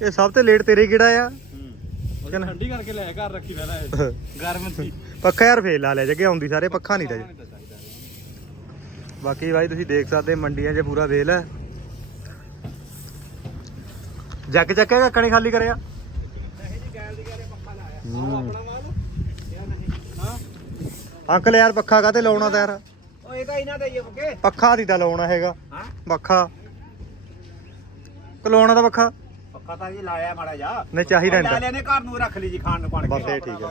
ਇਹ ਸਭ ਤੋਂ ਲੇਟ ਤੇਰੇ ਕਿਹੜਾ ਆ? ਉਹ ਠੰਡੀ ਕਰਕੇ ਲੈ ਘਰ ਰੱਖੀ ਰਹਿਣਾ ਇਹ। ਗਰਮ ਸੀ। ਪੱਖਾ ਯਾਰ ਫੇਲ ਲਾ ਲਿਆ ਜਗੇ ਆਉਂਦੀ ਸਾਰੇ ਪੱਖਾ ਨਹੀਂ ਤਾਂ ਬਾਕੀ ਭਾਈ ਤੁਸੀਂ ਦੇਖ ਸਕਦੇ ਮੰਡੀਆਂ 'ਚ ਪੂਰਾ ਵੇਲ ਹੈ ਜੱਗ ਚੱਕਿਆ ਨਹੀਂ ਖਾਲੀ ਕਰਿਆ? ਨਹੀਂ ਜੀ ਗੈਲ ਦੀ ਗੈਲੇ ਪੱਖਾ ਲਾਇਆ ਹੂੰ। ਆਹ ਆਪਣਾ ਮਾਲ ਯਾ ਨਹੀਂ ਹਾਂ। ਅੰਕਲ ਯਾਰ ਪੱਖਾ ਕਾਤੇ ਲਾਉਣਾ ਤਾਂ ਯਾਰ? ਉਹ ਇਹ ਤਾਂ ਇਹਨਾਂ ਦਾ ਹੀ ਹੈ ਬੁਕੇ। ਪੱਖਾ ਦੀ ਤਾਂ ਲਾਉਣਾ ਹੈਗਾ। ਹਾਂ। ਪੱਖਾ। ਕਲਾਉਣਾ ਦਾ ਪੱਖਾ। ਪੱਖਾ ਤਾਂ ਜੀ ਲਾਇਆ ਮਾੜਾ ਜਾ ਨਹੀਂ ਚਾਹੀਦਾ ਲੈ ਨਹੀਂ ਲੈਨੇ ਘਰ ਨੂੰ ਰੱਖ ਲਈ ਜੀ ਖਾਣ ਨੂੰ ਪਾਣ ਬਸ ਇਹ ਠੀਕ ਹੈ।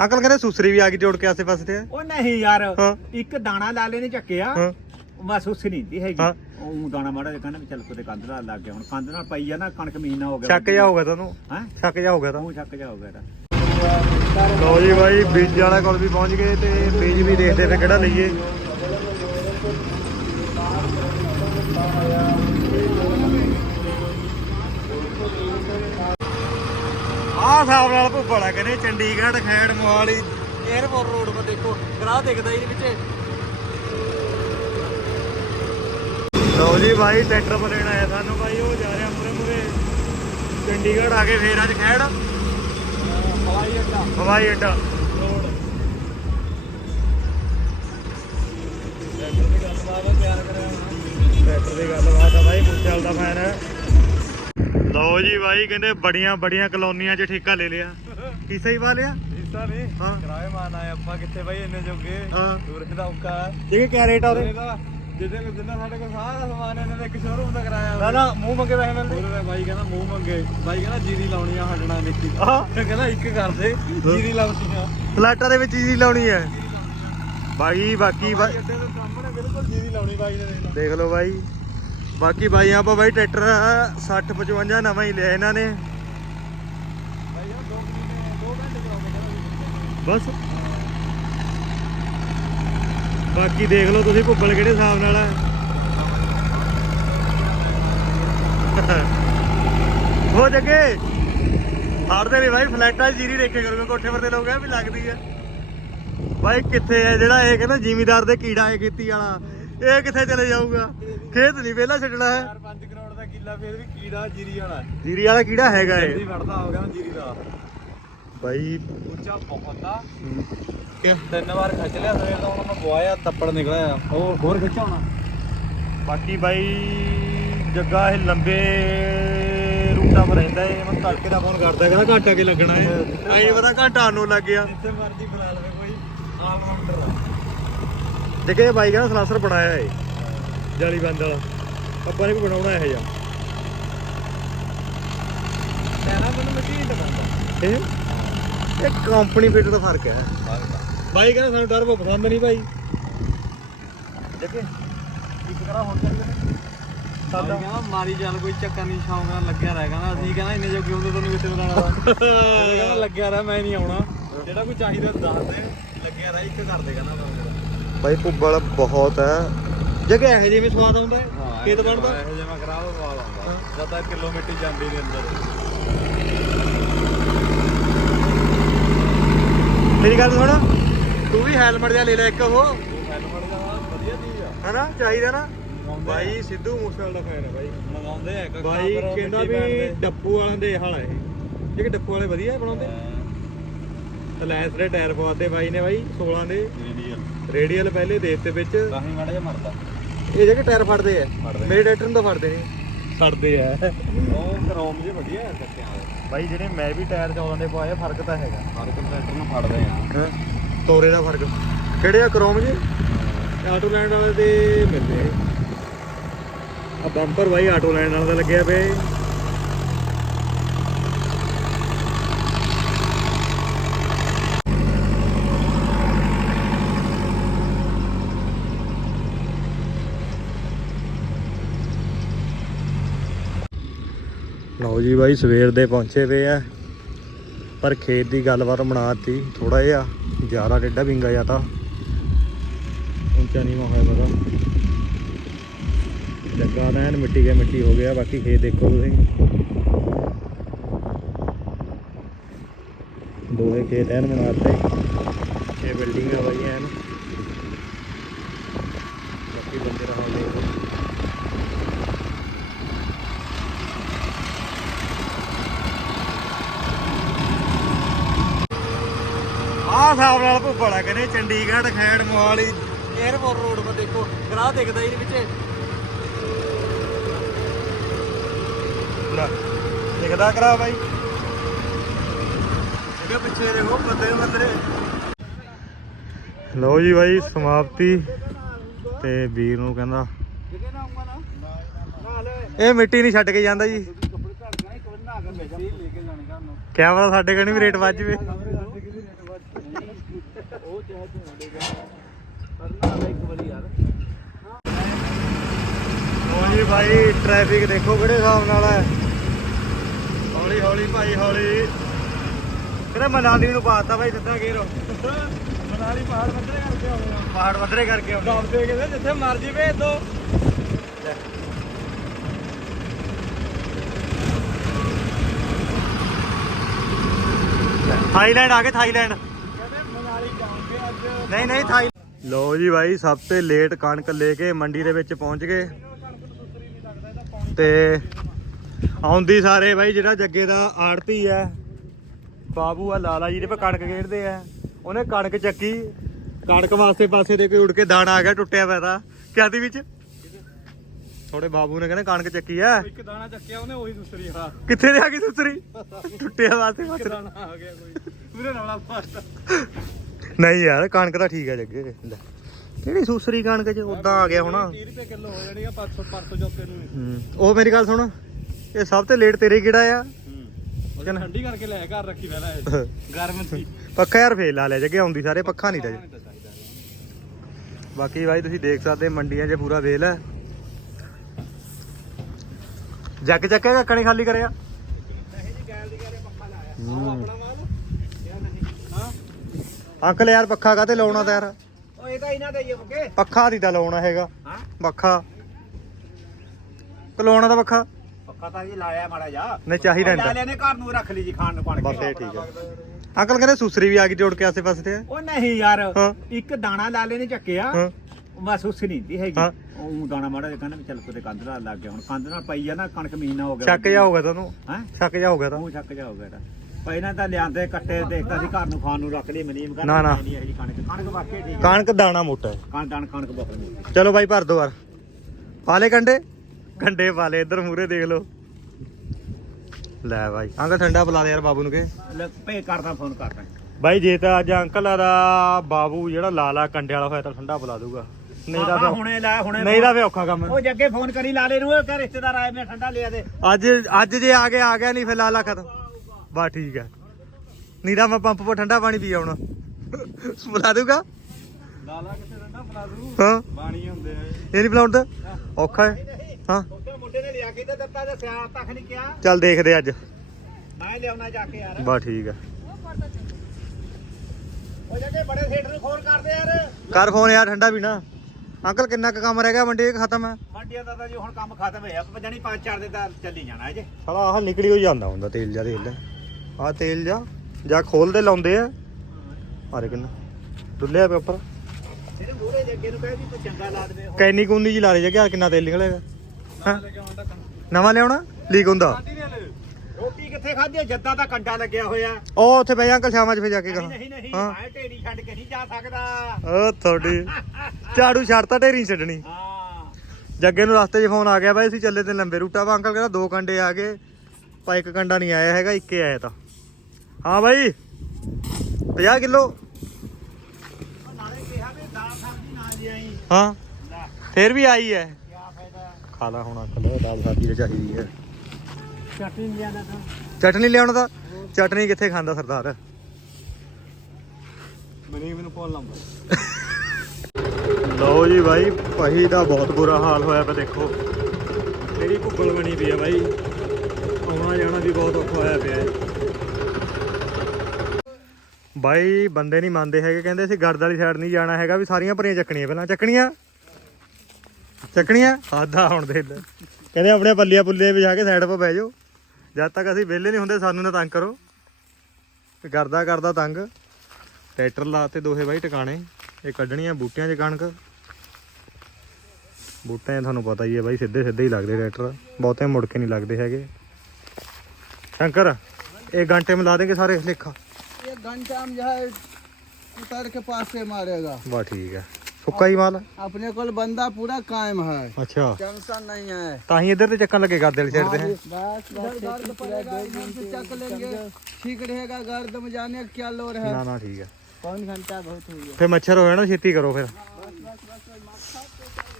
ਅੰਕਲ ਕਹਿੰਦੇ ਸੁਸਰੀ ਵੀ ਆ ਗਈ ਜੋੜ ਕੇ ਆਸੇ ਪਾਸੇ ਤੇ। ਉਹ ਨਹੀਂ ਯਾਰ ਹਾਂ। ਇੱਕ ਦਾਣਾ ਲਾਲੇ ਨੇ ਚੱਕਿਆ। ਹਾਂ। ਬਸ ਉਸ ਨਹੀਂ ਦੀ ਹੈਗੀ। ਹਾਂ। ਉਹ ਦਾਣਾ ਮਾੜਾ ਜਿਹਾ ਕਹਿੰਦਾ ਵੀ ਚੱਲ ਕੋਤੇ ਕੰਧ ਨਾਲ ਲੱਗ ਗਿਆ। ਹੁਣ ਕੰਧ ਨਾਲ ਪਈ ਆ ਨਾ ਕਣਕ ਮਹੀਨਾ ਹੋ ਗਿਆ। ਛੱਕ ਜਾ ਹੋਗਾ ਤੁਹਾਨੂੰ। ਹੈ? ਛੱਕ ਜਾ ਹੋਗਾ ਤਾਂ। ਉਹ ਛੱਕ ਜਾ ਹੋ ਗਿਆ ਤਾਂ ਲੋ ਜੀ ਬਾਈ ਬੀਜ ਵਾਲਾ ਕੋਲ ਵੀ ਪਹੁੰਚ ਗਏ ਤੇ ਬੀਜ ਵੀ ਦੇਖਦੇ ਫੇ ਕਿਹੜਾ ਲਈਏ। ਆਹ ਹਿਸਾਬ ਨਾਲ ਭੁੱਬੜਾ ਕਹਿੰਦੇ ਚੰਡੀਗੜ੍ਹ ਖੈੜ ਮੋਹਾਲੀ 에ਅਰਪੋਰਟ ਰੋਡ 'ਤੇ ਦੇਖੋ ਗਰਾਹ ਦਿਖਦਾ ਹੀ ਨਹੀਂ ਵਿੱਚ ਲੋ ਜੀ ਭਾਈ ਟਰੈਕਟਰ ਪਰ ਲੈਣ ਆਇਆ ਸਾਨੂੰ ਭਾਈ ਉਹ ਜਾ ਰਿਹਾ ਮੂਰੇ ਮੂਰੇ ਚੰਡੀਗੜ੍ਹ ਆ ਕੇ ਫੇਰ ਅੱਜ ਖੈੜ। ਹਵਾਈ ਅੱਡਾ। ਹਵਾਈ ਅੱਡਾ। ਰੋਡ ਟਰੈਕਟਰ ਦੀ ਗੱਲਬਾਤ ਤਿਆਰ ਕਰਿਆ ਹੋਣਾ ਟਰੈਕਟਰ ਦੀ ਗੱਲਬਾਤ ਆ ਬਾਈ ਮੁੱਛਲ ਦਾ ਫੈਨ ਹੈ ਲਓ ਜੀ ਬਾਈ ਕਹਿੰਦੇ ਬੜੀਆਂ ਬੜੀਆਂ ਕਲੋਨੀਆਂ 'ਚ ਠੇਕਾ ਲੈ ਲਿਆ। ਕੀ ਸਹੀ ਵਾ ਲਿਆ ਇਸਾ ਨਹੀਂ ਹਾਂ। ਕਿਰਾਏ ਮਾਨ ਆਏ ਆਪਾਂ ਕਿੱਥੇ ਬਾਈ ਇੰਨੇ ਜੋਗੇ? ਹਾਂ। ਦੂਰ ਦਾ ਔਕਾ ਇਹ ਕਿਆ ਰੇਟ ਆ ਉਹਦੇ? ਇਹਦਾ ਜਿੱਦੇ ਕੋ ਜਿੰਨਾ ਸਾਡੇ ਕੋਲ ਸਾਰਾ ਸਮਾਨ ਇਹਨਾਂ ਦੇ ਇੱਕ ਸ਼ੋਰੂਮ ਦਾ ਕਰਾਇਆ ਨਾ ਨਾ ਮੂੰਹ ਮੰਗੇ ਪੈਸੇ ਮਿਲਦੇ। ਉਹਦੇ ਬਾਈ ਕਹਿੰਦਾ ਮੂੰਹ ਮੰਗੇ। ਬਾਈ ਕਹਿੰਦਾ ਜੀਰੀ ਲਾਉਣੀ ਆ ਹਟਣਾ ਦੇਖੀ ਆਹ ਕਹਿੰਦਾ ਇੱਕ ਕਰ ਦੇ ਜੀਰੀ ਲਾਉਣੀ ਆ। ਫਲੈਟਾਂ ਦੇ ਵਿੱਚ ਚੀਜ਼ ਲਾਉਣੀ ਹੈ। ਬਾਈ ਬਾਕੀ ਬਾ- ਅੱਡੇ ਦੇ ਸਾਹਮਣੇ ਬਿਲਕੁਲ ਜੀਰੀ ਲਾਉਣੀ ਬਾਈ ਨੇ ਦੇਖ ਲਾ ਦੇਖ ਲਓ ਬਾਈ। ਬਾਕੀ ਬਾਈਆਂ ਆਪਾਂ ਬਾਈ ਟਰੈਕਟਰ 60 55 ਨਵਾਂ ਹੀ ਲਿਆ ਇਹਨਾਂ ਨੇ। ਬਾਈ ਦੋ ਦੋ ਬਸ। ਬਾਕੀ ਦੇਖ ਲਓ ਤੁਸੀਂ ਭੁੱਬਲ ਕਿਹੜੇ ਹਿਸਾਬ ਨਾਲ ਹੈ ਹੋ ਜਗੇ। ਹਾਰਦੇ ਨਹੀਂ ਭਾਈ ਫਲੈਟਾਂ ਜੀਰੀ ਦੇਖੇ ਕਰੋਗੇ ਕੋਠੇ ਪਰ ਤੇ ਲੋਕ ਆ ਵੀ ਲੱਗਦੀ ਹੈ ਭਾਈ ਕਿੱਥੇ ਹੈ ਜਿਹੜਾ ਇਹ ਕਹਿੰਦਾ ਜ਼ਿਮੀਦਾਰ ਦੇ ਕੀੜਾ ਹੈ ਖੇਤੀ ਵਾਲਾ। ਇਹ ਕਿੱਥੇ ਚਲੇ ਜਾਊਗਾ? ਖੇਤ ਨਹੀਂ ਵਿਹਲਾ ਛੱਡਣਾ ਹੈ। 4-5 ਕਰੋੜ ਦਾ ਕਿੱਲਾ ਫੇਰ ਵੀ ਕੀੜਾ ਜੀਰੀ ਵਾਲਾ। ਜੀਰੀ ਵਾਲਾ ਕੀੜਾ ਹੈਗਾ ਇਹ। ਵੜਦਾ ਹੋ ਗਿਆ ਜੀਰੀ ਦਾ। ਭਾਈ ਉੱਚਾ ਬਹੁਤ ਆ। ਕਿਆ ਤਿੰਨ ਵਾਰ ਖਿੱਚ ਲਿਆ ਸਵੇਰ ਦਾ ਹੁਣ ਮੈਂ ਬੁਆਇਆ ਤੱਪੜ ਨਿਕਲਿਆ। ਹੋਰ ਹੋਰ ਖਿੱਚਾਉਣਾ ਬਾਕੀ ਬਾਈ ਜੱਗਾ ਇਹ ਲੰਬੇ ਰੂਟਾਂ 'ਤੇ ਰਹਿੰਦਾ ਏ। ਮੈਂ ਤੜਕੇ ਦਾ ਫੋਨ ਕਰਦਾ ਕਹਿੰਦਾ ਘੰਟਾ ਕੇ ਲੱਗਣਾ ਏ? ਐਂ ਪਤਾ ਘੰਟਾ ਨੂੰ ਲੱਗ ਗਿਆ। ਜਿੱਥੇ ਮਰਜ਼ੀ ਬੁਲਾ ਲਵੇ ਕੋਈ। ਆਮ ਕਾਊਂਟਰ ਦਾ ਦੇਖੇ ਬਾਈ ਕਹਿੰਦਾ ਸਲਾਸਰ ਬਣਾਇਆ ਏ। ਜਾਲੀ ਬੰਦ ਵਾਲਾ। ਆਪਾਂ ਨੇ ਵੀ ਬਣਾਉਣਾ ਇਹ ਜਿਹਾ। ਲੈਣਾ ਮੈਨੂੰ ਮਸ਼ੀਨ ਬੰਦਾ ਇਹ? ਇਹ ਕੰਪਨੀ ਫਿੱਟ ਦਾ ਫ਼ਰਕ ਹੈ। ਬਾਈ ਕਹਿੰਦਾ ਸਾਨੂੰ ਟਰਬੋ ਪਸੰਦ ਨਹੀਂ ਭਾਈ ਦੇਖੇ ਇੱਕ ਕਰਾ ਹੁਣ ਕਰੀਏ ਸਾਡਾ ਕਹਿੰਦਾ ਮਾਰੀ ਚੱਲ ਕੋਈ ਚੱਕਰ ਨਹੀਂ ਸ਼ੌਂਕਾਂ ਲੱਗਿਆ ਰਹਿ ਕਹਿੰਦਾ। ਅਸੀਂ ਕਹਿੰਦਾ ਇੰਨੇ ਜੋਗੇ ਹੁੰਦੇ ਤੁਹਾਨੂੰ ਕਿੱਥੇ ਬਣਾਉਣਾ ਕਹਿੰਦਾ ਲੱਗਿਆ ਰਹਿ ਮੈਂ ਨਹੀਂ ਆਉਣਾ। ਜਿਹੜਾ ਕੋਈ ਚਾਹੀਦਾ ਦੱਸ ਦੇ ਲੱਗਿਆ ਰਹਿ ਇੱਕ ਕਰ ਦੇ ਕਹਿੰਦਾ। ਬੰਦੇ ਬਾਈ ਭੁੱਬਲ ਬਹੁਤ ਹੈ। ਜਗੇ ਇਹੋ ਜਿਵੇਂ ਸਵਾਦ ਆਉਂਦਾ ਹੈ? ਖੇਤ ਬਣਦਾ? ਇਹ ਜੇ ਮੈਂ ਕਰਾਵਾ ਪਵਾ ਲਾਉਂਦਾ ਜਦ ਤੱਕ ਕਿਲੋਮੀਟਰ ਜਾਂਦੀ ਨਹੀਂ ਅੰਦਰ। ਮੇਰੀ ਗੱਲ ਸੁਣ ਤੂੰ ਵੀ ਹੈਲਮਟ ਜਿਹਾ ਲੈ ਲੈ ਇੱਕ ਉਹ। ਹੈਲਮਟ ਦਾ ਵਧੀਆ ਚੀਜ਼ ਆ। ਹਨਾ ਚਾਹੀਦਾ ਨਾ। ਬਾਈ ਸਿੱਧੂ ਮੂਸੇਵਾਲ ਦਾ ਫੈਨ ਹੈ ਬਾਈ। ਮੰਗਾਉਂਦੇ ਆ ਇੱਕ ਬਾਈ ਕਹਿੰਦਾ ਵੀ। ਡੱਪੂ ਵਾਲਿਆਂ ਦੇ ਹਾਲ ਹੈ ਜਿਹੜੇ ਡੱਪੂ ਵਾਲੇ ਵਧੀਆ ਬਣਾਉਂਦੇ। ਅਲਾਇੰਸ ਦੇ ਟਾਇਰ ਪਵਾਤੇ ਬਾਈ ਨੇ ਬਾਈ 16 ਦੇ। ਰੇਡੀਅਲ ਪਹਿਲੇ ਦੇ ਦਿੱਤੇ ਵਿੱਚ। ਤਾਂ ਹੀ ਮਾੜਾ ਜਿਹਾ ਮਰਦਾ। ਇਹ ਜਿਹੜੇ ਟਾਇਰ ਫੜਦੇ ਆ ਫੜਦੇ। ਮੇਰੇ ਟਰੈਕਟਰ ਨੂੰ ਤਾਂ ਫੜਦੇ ਨਹੀਂ। ਫੜਦੇ ਆ। ਉਹ ਕਰੋਮ ਜੇ ਵਧੀਆ ਹੈ ਕੱਟਿਆਂ ਦੇ। ਬਾਈ ਜਿਹੜੇ ਮੈਂ ਵੀ ਟਾਇਰ 14 ਦੇ ਪਵਾਏ ਫ਼ਰਕ ਤਾਂ ਹੈਗਾ। ਹਰ ਕੰਟਰੈਕਟਰ ਨੂੰ ਫੜਦੇ ਆ। ਤੋਰੇ ਦਾ ਫ਼ਰਕ। ਕਿਹੜੇ ਆ ਕ੍ਰੋਮ ਜੀ? ਆਟੋਲੈਂਡ ਵਾਲੇ ਦੇ ਮਿਲਦੇ ਆ। ਬੰਪਰ ਬਾਈ ਆਟੋਲੈਂਡ ਵਾਲਾ ਦਾ ਲੱਗਿਆ ਪਿਆ ਇਹ। ਲਓ ਜੀ ਬਾਈ, ਸਵੇਰ ਦੇ ਪਹੁੰਚੇ ਪਏ ਆ। ਪਰ ਖੇਤ ਦੀ ਗੱਲਬਾਤ ਬਣਾਤੀ ਥੋੜਾ ਜਿਹਾ ਜ਼ਿਆਦਾ ਟੇਡਾ ਵਿੰਗਾ ਜਾਂ ਤਾਂ। ਉੱਚਾ ਨਹੀਂ ਹੋਇਆ ਪਤਾ। ਜੱਗਾ ਦਾ ਐਨ ਮਿੱਟੀ ਕੇ ਮਿੱਟੀ ਹੋ ਗਿਆ, ਬਾਕੀ ਖੇਤ ਦੇਖੋ ਤੁਸੀਂ। ਦੋਹੇ ਖੇਤ ਐਨ ਬਣਾਤੇ ਇਹ ਬਿਲਡਿੰਗ ਆ ਬਾਈ ਐਨ। ਬਾਕੀ ਬੰਦੇ ਰਹਾ ਦੇਖੋ ਹਿਸਾਬ ਨਾਲ ਭੁੱਬਲ ਆ ਕਹਿੰਦੇ ਚੰਡੀਗੜ੍ਹ ਖੈੜ ਮੋਹਾਲੀ 에ਅਰਪੋਰਟ ਰੋਡ 'ਤੇ ਦੇਖੋ ਗਰਾਹ ਦਿਖਦਾ ਹੀ ਨਹੀਂ ਵਿੱਚ ਲੈ ਦਿਖਦਾ ਕਰਾ ਬਾਈ। ਇਹਦੇ ਪਿੱਛੇ ਦੇਖੋ ਬੰਦੇ ਬੰਦਰੇ ਲਓ ਜੀ ਬਾਈ ਸਮਾਪਤੀ। ਤੇ ਵੀਰ ਨੂੰ ਕਹਿੰਦਾ ਇਹ ਮਿੱਟੀ ਨਹੀਂ ਛੱਡ ਕੇ ਜਾਂਦਾ ਜੀ। ਕੈਮਰਾ ਸਾਡੇ ਕਣੀ ਵੀ ਰੇਟ ਵੱਜ ਜਵੇ। ਉਹ ਚਾਹੇ ਤੂੰ ਲੈ ਜਾ। ਪਰ ਨਾ ਲੈ ਇੱਕ ਵਾਰੀ ਯਾਰ। ਲਓ ਜੀ ਭਾਈ ਟ੍ਰੈਫਿਕ ਦੇਖੋ ਕਿਹੜੇ ਹਿਸਾਬ ਨਾਲ ਹੈ। ਹੌਲੀ ਹੌਲੀ ਭਾਈ ਹੌਲੀ। ਕਿਹੜਾ ਮਨਾਲੀ ਨੂੰ ਪਾਤਾ ਭਾਈ ਸਿੱਧਾ ਗੇਰੋ ਮਨਾਲੀ ਪਹਾੜ ਵੱਧਰੇ ਕਰਕੇ ਆਉਂਗਾ ਪਹਾੜ ਵੱਧਰੇ ਕਰਕੇ ਆਉਂਦੇ ਦੱਸ ਦੇ ਕਹਿੰਦੇ ਜਿੱਥੇ ਮਰਜ਼ੀ ਭੇਜ ਦੋ। ਥਾਈਲੈਂਡ ਆ ਗਏ ਥਾਈਲੈਂਡ ਕਹਿੰਦੇ ਮਨਾਲੀ ਜਾਣਗੇ ਅੱਜ ਨਹੀਂ ਨਹੀਂ ਥਾਈ ਲੋ ਜੀ ਭਾਈ ਸਭ ਤੋਂ ਲੇਟ ਕਣਕ ਲੈ ਕੇ ਮੰਡੀ ਦੇ ਵਿੱਚ ਪਹੁੰਚ ਗਏ। ਤੇ ਆਉਂਦੀ ਸਾਰੇ ਭਾਈ ਜਿਹੜਾ ਜੱਗੇ ਦਾ ਆੜਤੀ ਹੈ ਬਾਬੂ ਆ ਲਾਲਾ ਜੀ ਦੇ ਪੇ ਕਣਕ ਗੇੜਦੇ ਆ। ਉਹਨੇ ਕਣਕ ਚੱਕੀ। ਕਣਕ ਵਾਸਤੇ ਪਾਸੇ ਦੇ ਕੇ ਉੱਡ ਕੇ ਦਾਣਾ ਆ ਗਿਆ ਟੁੱਟਿਆ ਪਿਆ ਤਾ। ਕਿਆਦੀ ਵਿੱਚ? ਥੋੜੇ ਬਾਬੂ ਨੇ ਕਹਿੰਦੇ ਕਣਕ ਚੱਕੀ ਆ। ਇੱਕ ਦਾਣਾ ਚੱਕਿਆ ਉਹਨੇ ਉਹੀ ਦੂਸਰੀ ਹਾਂ ਕਿੱਥੇ ਦੇ ਆ ਗਈ ਦੂਸਰੀ? ਟੁੱਟਿਆ ਵਾਸਤੇ ਪਾਸੇ। ਦਾਣਾ ਆ ਗਿਆ ਕੋਈ। ਪੂਰੇ ਰੌਲਾ ਪਾਸਤਾ ਨਹੀਂ ਯਾਰ ਕਣਕ ਤਾਂ ਠੀਕ ਹੈ ਜੱਗੇ। ਲੈ ਕਿਹੜੀ ਸੂਸਰੀ ਕਣਕ ਚ? ਉਦਾਂ ਆ ਗਿਆ ਹੁਣ। 30 ਰੁਪਏ ਕਿਲੋ ਹੋ ਜਾਣੀ ਆ 500 500 ਚੌਥੇ ਨੂੰ। ਉਹ ਮੇਰੀ ਗੱਲ ਸੁਣ ਇਹ ਸਭ ਤੋਂ ਲੇਟ ਤੇਰੇ ਕਿਹੜਾ ਆ? ਠੰਡੀ ਕਰਕੇ ਲੈ ਘਰ ਰੱਖੀ ਪਹਿਲਾਂ ਇਹ। ਗਰਮ ਸੀ। ਪੱਖਾ ਯਾਰ ਫੇਲ ਲਾ ਲਿਆ ਜੱਗੇ ਆਉਂਦੀ ਸਾਰੇ ਪੱਖਾ ਨਹੀਂ ਤਾਂ ਬਾਕੀ ਭਾਈ ਤੁਸੀਂ ਦੇਖ ਸਕਦੇ ਮੰਡੀਆਂ 'ਚ ਪੂਰਾ ਵੇਲ ਹੈ ਜੱਗ ਚੱਕੇ ਕੱਕਣੇ ਖਾਲੀ ਕਰਿਆ? ਹੂੰ। ਆਪਣਾ ਮਾਲ ਯਾ ਨਹੀਂ ਹਾਂ। ਅੰਕਲ ਯਾਰ ਪੱਖਾ ਕਾਤੇ ਲਾਉਣਾ ਤਾਂ ਯਾਰ? ਉਹ ਇਹ ਤਾਂ ਇਹਨਾਂ ਦਾ ਹੀ ਆ ਪੱਖਾ ਦੀ ਤਾਂ ਲਾਉਣਾ ਹੈਗਾ। ਹਾਂ। ਪੱਖਾ। ਕਲਾਉਣਾ ਦਾ ਪੱਖਾ। ਪੱਕਾ ਤਾਂ ਜੀ ਲਾਇਆ ਮਾੜਾ ਜਾ ਨਹੀਂ ਚਾਹੀਦਾ ਲਾ ਨਹੀਂ ਲਿਆ ਨੇ ਘਰ ਨੂੰ ਰੱਖ ਲਈ ਜੀ ਖਾਣ ਨੂੰ ਪਾਣ ਬਸ ਇਹ ਠੀਕ ਆ। ਅੰਕਲ ਕਹਿੰਦੇ ਸੂਸਰੀ ਵੀ ਆ ਗਈ ਜੋੜ ਕੇ ਆਸੇ ਪਾਸੇ ਤੇ। ਉਹ ਨਹੀਂ ਯਾਰ ਹਾਂ। ਇੱਕ ਦਾਣਾ ਲਾਲੇ ਨੇ ਚੱਕਿਆ। ਹਾਂ। ਮਹਿਸੂਸ ਨਹੀਂ ਦੀ ਹੈਗੀ। ਹਾਂ। ਉਹ ਦਾਣਾ ਮਾੜਾ ਜਿਹਾ ਕਹਿੰਦਾ ਵੀ ਚੱਲ ਕਿਤੇ ਕੰਧ ਨਾਲ ਲੱਗ ਗਿਆ। ਹੁਣ ਕੰਧ ਨਾਲ ਪਈ ਆ ਨਾ ਕਣਕ ਮਹੀਨਾ ਹੋ ਗਿਆ। ਸ਼ੱਕ ਜਾ ਹੋਗਾ ਤੁਹਾਨੂੰ ਹੈ? ਸ਼ੱਕ ਜਾ ਹੋਗਾ ਤਾਂ। ਮੂੰਹ ਛੱਕ ਜਾ ਹੋ ਗਿਆ ਤਾਂ ਪਹਿਲਾਂ ਤਾਂ ਲਿਆਂਦੇ ਕੱਟੇ ਦੇਖਦਾ ਸੀ ਘਰ ਨੂੰ ਖਾਣ ਨੂੰ ਰੱਖ ਲਈ ਮਨੀਮ ਕਹਿੰਦਾ ਨਾ, ਨਾ। ਨਹੀਂ ਇਹ ਕਣਕ ਕਣਕ ਵਾਕਈ ਠੀਕ ਹੈ ਕਣਕ ਦਾਣਾ ਮੋਟਾ ਹੈ। ਦਾਣ ਕਣਕ ਬਹੁਤ ਚਲੋ ਬਾਈ ਭਰ ਦੋ ਵਾਰ। ਪਾ ਲੈ ਕੰਡੇ? ਕੰਡੇ ਪਾ ਲੈ ਇੱਧਰ ਮੂਰੇ ਦੇਖ ਲਓ। ਲੈ ਬਾਈ ਅੰਕਲ ਠੰਡਾ ਪਿਲਾ ਦੇ ਯਾਰ ਬਾਬੂ ਨੂੰ ਕੇ। ਲੈ ਪੇ ਕਰਦਾ ਫੋਨ ਕਰਦਾ। ਬਾਈ ਜੇ ਤਾਂ ਅੱਜ ਅੰਕਲ ਦਾ ਬਾਬੂ ਜਿਹੜਾ ਲਾਲਾ ਕੰਡੇ ਵਾਲਾ ਹੋਇਆ ਤਾਂ ਠੰਡਾ ਪਿਲਾ ਦੂਗਾ ਨਹੀਂ ਤਾਂ ਫਿਰ ਹੁਣੇ ਲੈ ਹੁਣੇ ਨਹੀਂ ਤਾਂ ਫਿਰ ਔਖਾ ਕੰਮ ਹੈ। ਉਹ ਜੱਗੇ ਫੋਨ ਕਰੀ ਲਾਲੇ ਨੂੰ ਕਿ ਰਿਸ਼ਤੇਦਾਰ ਆਏ ਮੈਂ ਠੰਡਾ ਲਿਆ ਦੇ। ਅੱਜ ਅੱਜ ਜੇ ਆ ਗਿਆ ਆ ਗਿਆ ਨਹੀਂ ਫਿਰ ਲਾਲਾ ਖਤਮ। ਬਾ ਠੀਕ ਹੈ ਤਾਂ ਮੈਂ ਪੰਪ 'ਪੋ ਠੰਡਾ ਪਾਣੀ ਪੀ ਆਉਣਾ। ਪਿਲਾ ਦੂਗਾ ਲਾਲਾ ਕਿੱਥੇ ਠੰਡਾ ਫਲਾ ਦੂ ਹਾਂ। ਬਾਣੀ ਹੁੰਦੇ ਆ ਇਹ। ਨਹੀਂ ਪਿਲਾਉਣ ਦਾ ਔਖਾ ਹੈ। ਹਾਂ। ਉੱਥੇ ਮੁੰਡੇ ਨੇ ਲਿਆ ਕੇ ਤੇ ਦਿੱਤਾ ਤੇ ਸਿਆਲ ਤੱਕ ਨਹੀਂ ਕਿਹਾ। ਚੱਲ ਦੇਖਦੇ ਅੱਜ। ਮੈਂ ਲਿਆਉਣਾ ਜਾ ਕੇ ਯਾਰ। ਬਾ ਠੀਕ ਹੈ ਉਹ ਜੱਗੇ ਬੜੇ ਥੀਏਟਰ ਨੂੰ ਫੋਨ ਕਰਦੇ ਯਾਰ। ਕਰ ਫੋਨ ਯਾਰ ਠੰਡਾ ਪੀਣਾ। ਅੰਕਲ ਕਿੰਨਾ ਕੁ ਕੰਮ ਰਹਿ ਗਿਆ? ਮੰਡੀ ਖਤਮ ਹੈ ਮੰਡੀਆਂ ਦਾ ਤਾਂ ਜੀ ਹੁਣ ਕੰਮ ਖਤਮ ਹੋਇਆ। ਜਾਨੀ ਪੰਜ ਚਾਰ ਦਿਨ ਤਾਂ ਚੱਲੀ ਜਾਣਾ ਅਜੇ ਸਾਲਾ ਆਹ ਨਿਕਲੀ ਹੋ ਜਾਂਦਾ ਹੁੰਦਾ ਤੇਲ ਜਾ ਦੇਖ ਆਹ ਤੇਲ ਜਾ ਜਾਂ ਖੋਲਦੇ ਲਾਉਂਦੇ ਆ। ਆਰੇ ਕਿੰਨਾ। ਡੁੱਲਿਆ ਪਿਆ ਉੱਪਰ। ਇਹਦੇ ਮੂਹਰੇ ਜੱਗੇ ਨੂੰ ਕਹੇ ਵੀ ਤੂੰ ਚੰਗਾ ਲਾ ਦੇਵੇ ਹੁਣ ਕੈਨੀ ਕੁੰਨੀ ਜੀ ਲਾ ਦੇ ਜਗਿਆ ਕਿੰਨਾ ਤੇਲ ਨਿਕਲੇਗਾ ਨਵਾਂ ਲਿਆਉਣਾ? ਲੀਕ ਹੁੰਦਾ। ਰੋਟੀ ਕਿੱਥੇ ਖਾਧੀ ਆ? ਜੱਦਾ ਦਾ ਕੰਡਾ ਲੱਗਿਆ ਹੋਇਆ। ਉਹ ਉੱਥੇ ਬਈ ਅੰਕਲ ਸ਼ਾਮਾਂ ਚ ਫੇਰ ਜਾ ਕੇ ਨਹੀਂ ਕਹਾਂ ਨਹੀਂ ਨਹੀਂ ਮੈਂ ਢੇਰੀ ਛੱਡ ਕੇ ਨਹੀਂ ਜਾ ਸਕਦਾ। ਉਹ ਤੁਹਾਡੀ। ਝਾੜੂ ਛੱਡਤਾ ਢੇਰੀ ਛੱਡਣੀ। ਜੱਗੇ ਨੂੰ ਰਸਤੇ 'ਚ ਫੋਨ ਆ ਗਿਆ ਬਾਈ ਅਸੀਂ ਚੱਲੇ ਤੇ ਲੰਬੇ ਰੂਟਾ ਵਾ ਅੰਕਲ ਕਹਿੰਦਾ ਦੋ ਕੰਡੇ ਆ ਗਏ। ਪਾ ਇੱਕ ਕੰਡਾ ਨਹੀਂ ਆਇਆ ਹੈਗਾ ਇੱਕੇ ਆਇਆ ਤਾਂ। ਹਾਂ ਬਾਈ 50 ਕਿਲੋ। ਨਾਲੇ ਕਿਹਾ ਵੀ ਦਾਲ ਸਬਜ਼ੀ ਨਾ ਲਿਆਈ ਹਾਂ ਲੈ ਫੇਰ ਵੀ ਆਈ ਹੈ ਕੀ ਫਾਇਦਾ ਖਾ ਲਾ ਹੁਣ ਅੰਕਲ ਦਾਲ ਸਬਜ਼ੀ ਤੇ ਚਾਹੀਦੀ ਹੈ ਚਟਨੀ ਨਹੀਂ ਲਿਆਣਾ ਤਾਂ ਚਟਨੀ ਲਿਆਉਣ ਦਾ ਚਟਨੀ ਕਿੱਥੇ ਖਾਂਦਾ ਸਰਦਾਰ? ਮਨੀ ਮੈਨੂੰ ਲਓ ਜੀ ਬਾਈ ਪਹੀ ਦਾ ਬਹੁਤ ਬੁਰਾ ਹਾਲ ਹੋਇਆ ਪਿਆ ਦੇਖੋ। ਕਿਹੜੀ ਭੁੱਗਲ ਬਣੀ ਪਈ ਆ ਬਾਈ। ਆਉਣਾ ਜਾਣਾ ਵੀ ਬਹੁਤ ਔਖਾ ਹੋਇਆ ਪਿਆ। ਬਾਈ, ਬੰਦੇ ਨਹੀਂ ਮੰਨਦੇ ਹੈਗੇ, ਕਹਿੰਦੇ ਅਸੀਂ ਗਰਦ ਵਾਲੀ ਸਾਈਡ ਨਹੀਂ ਜਾਣਾ ਹੈਗਾ, ਵੀ ਸਾਰੀਆਂ ਭਰੀਆਂ ਚੱਕਣੀਆਂ ਪਹਿਲਾਂ। ਚੱਕਣੀਆਂ? ਚੱਕਣੀਆਂ? ਆਦਾ ਹੁਣ ਦੇ ਲੈ। ਕਹਿੰਦੇ ਆਪਣੇ ਪੱਲੀਆਂ ਪੁੱਲੀਆਂ ਵਿਛਾ ਕੇ ਸਾਈਡ 'ਤੇ ਬਹਿ ਜਾਓ। ਜਦ ਤੱਕ ਅਸੀਂ ਵਿਹਲੇ ਨਹੀਂ ਹੁੰਦੇ, ਸਾਨੂੰ ਨਾ ਤੰਗ ਕਰੋ। ਕਰਦਾ ਕਰਦਾ ਤੰਗ। ਟਰੈਕਟਰ ਲਾਤੇ ਦੋਹੇ ਬਾਈ ਟਿਕਾਣੇ। ਇਹ ਕੱਢਣੀਆਂ ਬੂਟਿਆਂ 'ਚ ਕਣਕ। ਬੂਟਿਆਂ 'ਚ ਤੁਹਾਨੂੰ ਪਤਾ ਹੀ ਹੈ ਬਾਈ ਸਿੱਧੇ ਸਿੱਧੇ ਹੀ ਲੱਗਦੇ ਟਰੈਕਟਰ। ਬਹੁਤੇ ਮੁੜ ਕੇ ਨਹੀਂ ਲੱਗਦੇ ਹੈਗੇ। ਸ਼ੰਕਰ ਇਹ ਘੰਟੇ ਮਿਲਾ ਦੇਗੇ ਸਾਰੇ ਲੇਖਾ। ये घंटा में जो है उतर के पास से मारेगा ਬਾ ਠੀਕ ਹੈ ਸੁੱਕਾ ਹੀ ਮਾਲ अपने को बंदा पूरा कायम है ਅੱਛਾ टेंशन नहीं है ਤਾਂ ਹੀ ਇੱਧਰ ਤੇ ਚੱਕਣ ਲੱਗੇ ਕਰਦੇ ਵਾਲੀ ਸਾਈਡ ਤੇ ਹੈਂ। बस गर्द पड़ेगा एकदम से चक लेंगे ठीक रहेगा गर्द में जाने का क्या लोर है ਨਾ ਨਾ ਠੀਕ ਹੈ पौन घंटा बहुत हुई है ਫੇ ਮੱਛਰ ਹੋਇਆ ਨਾ ਛੇਤੀ ਕਰੋ ਫਿਰ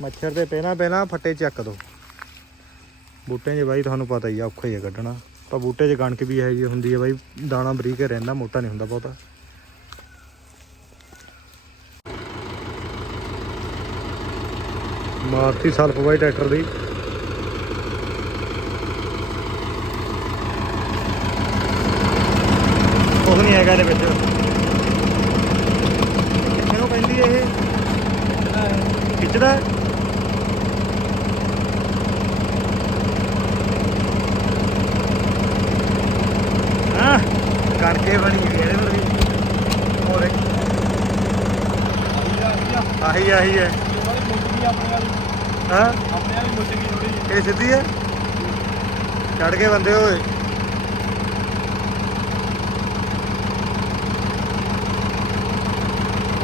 ਮੱਛਰ ਤੇ ਪਹਿਲਾਂ ਪਹਿਲਾਂ ਫੱਟੇ ਚੱਕ ਦੋ ਬੂਟੇ 'ਚ ਬਾਈ ਤੁਹਾਨੂੰ ਪਤਾ ਹੀ ਆ ਔਖਾ ਹੀ ਆ ਕੱਢਣਾ ਪਰ ਬੂਟੇ 'ਚ ਕਣਕ ਵੀ ਹੈ ਜੀ ਹੁੰਦੀ ਹੈ ਬਾਈ, ਦਾਣਾ ਬਰੀਕ ਹੀ ਰਹਿੰਦਾ, ਮੋਟਾ ਨਹੀਂ ਹੁੰਦਾ ਬਹੁਤਾ। ਮਾਰਤੀ ਸਲਫ ਬਾਈ ਟਰੈਕਟਰ ਦੀ ਕੁਝ ਨਹੀਂ ਹੈਗਾ ਇਹਦੇ ਵਿੱਚ ਕਿੱਥੇ ਨੂੰ ਪੈਂਦੀ ਇਹ ਖਿੱਚਦਾ ਹੈ? ਹਾਂ ਕਰਕੇ ਬਣੀ ਹੋਈ ਹੈ ਇਹਦੇ ਵੀ ਹੋਰ ਇੱਕ। ਆਹੀ ਆਹੀ ਹੈ। ਹਾਂ? ਆਪਣੇ ਵਾਲੀ ਮੁੱਛ ਗਈ ਥੋੜੀ ਜਿਹੀ ਇਹ ਸਿੱਧੀ ਹੈ? ਚੜ ਕੇ ਬੰਦੇ ਓਏ।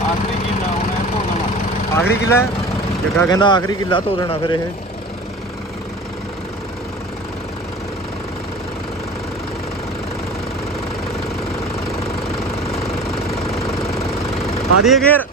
ਆਖਰੀ ਕੀ ਨਾ ਹੋਣਾ ਹੈ ਧੋਣਾ ਆਖਰੀ ਕਿੱਲਾ? ਜੱਗਾ ਕਹਿੰਦਾ ਆਖਰੀ ਕਿੱਲਾ ਧੋ ਦੇਣਾ ਫਿਰ ਇਹ। ਆ ਦੀਏ ਗੇਰ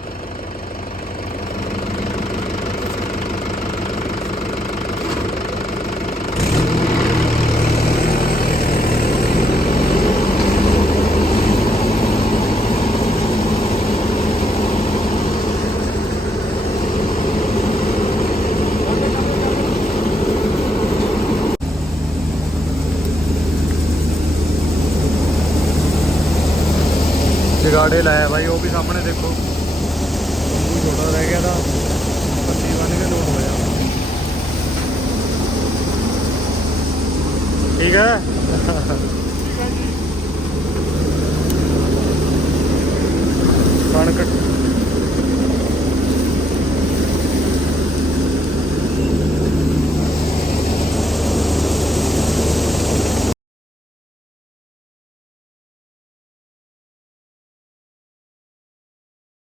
ਜਗਾੜੇ ਲਾਇਆ ਬਾਈ ਉਹ ਵੀ ਸਾਹਮਣੇ। ਦੇਖੋ। ਤੰਬੂ ਛੋਟਾ ਰਹਿ ਗਿਆ ਦਾ ਪੱਟੀ ਬੰਨ ਕੇ ਲੋਡ ਹੋ ਠੀਕ ਹੈ? ਕਣਕ